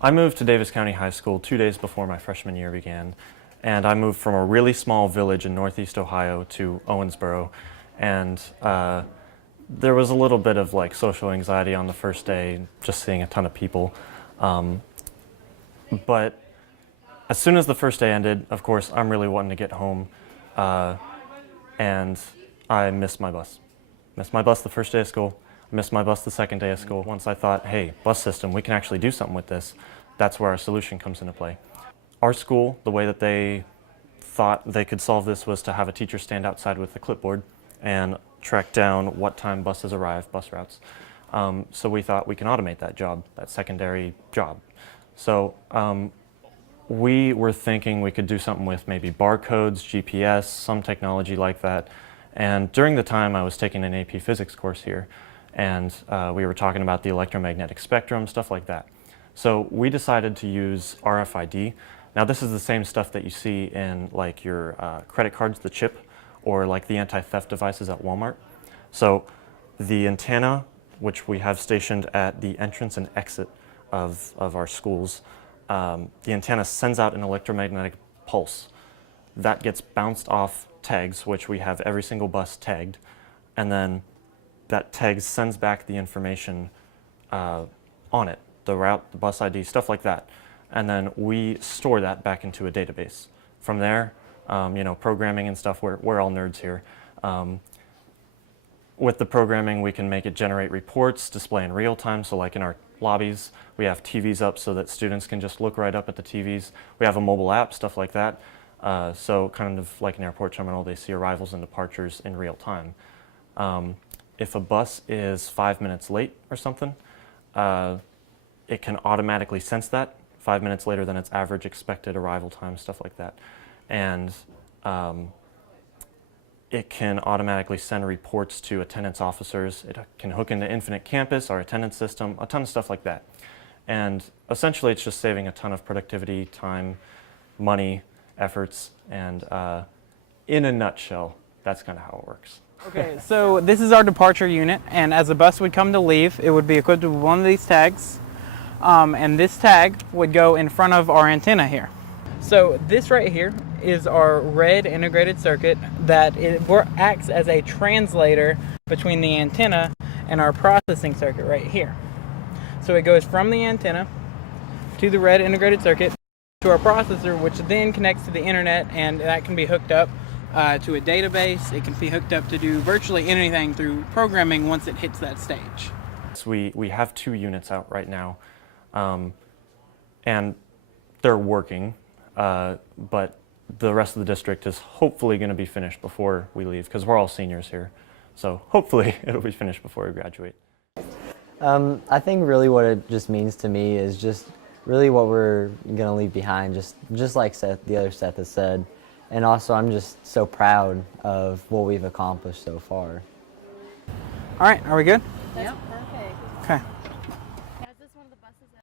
I moved to Daviess County High School 2 days before my freshman year began, and I moved from a really small village in northeast Ohio to Owensboro, and there was a little bit of like social anxiety on the first day, just seeing a ton of people. But as soon as the first day ended, of course, I'm really wanting to get home, and I missed my bus. Missed my bus the first day of school, missed my bus the second day of school. Once I thought, hey, bus system, we can actually do something with this, that's where our solution comes into play. Our school, the way that they thought they could solve this was to have a teacher stand outside with a clipboard and track down what time buses arrive, bus routes. So we thought we can automate that job, that secondary job. So we were thinking we could do something with maybe barcodes, GPS, some technology like that. And during the time I was taking an AP physics course here, and we were talking about the electromagnetic spectrum, stuff like that. So we decided to use RFID. Now this is the same stuff that you see in like your credit cards, the chip, or like the anti-theft devices at Walmart. So the antenna, which we have stationed at the entrance and exit of our schools, the antenna sends out an electromagnetic pulse that gets bounced off tags, which we have every single bus tagged, and then that tag sends back the information on it, the route, the bus ID, stuff like that. And then we store that back into a database. From there, you know, programming and stuff, we're all nerds here. With the programming, we can make it generate reports, display in real time. So like in our lobbies, we have TVs up so that students can just look right up at the TVs. We have a mobile app, stuff like that. So kind of like an airport terminal, they see arrivals and departures in real time. If a bus is 5 minutes late or something, it can automatically sense that 5 minutes later than its average expected arrival time, stuff like that. And it can automatically send reports to attendance officers. It can hook into Infinite Campus, our attendance system, a ton of stuff like that. And essentially it's just saving a ton of productivity, time, money, efforts, and in a nutshell, that's kind of how it works. Okay, so this is our departure unit, and as a bus would come to leave, it would be equipped with one of these tags, and this tag would go in front of our antenna here. So this right here is our red integrated circuit that acts as a translator between the antenna and our processing circuit right here. So it goes from the antenna to the red integrated circuit to our processor, which then connects to the internet, and that can be hooked up to a database. It can be hooked up to do virtually anything through programming once it hits that stage. So we have 2 units out right now, and they're working, but the rest of the district is hopefully going to be finished before we leave, because we're all seniors here. So hopefully it'll be finished before we graduate. I think really what it just means to me is just really what we're going to leave behind, just like the other Seth has said. And also I'm just so proud of what we've accomplished so far. All right, are we good? That's perfect. Okay.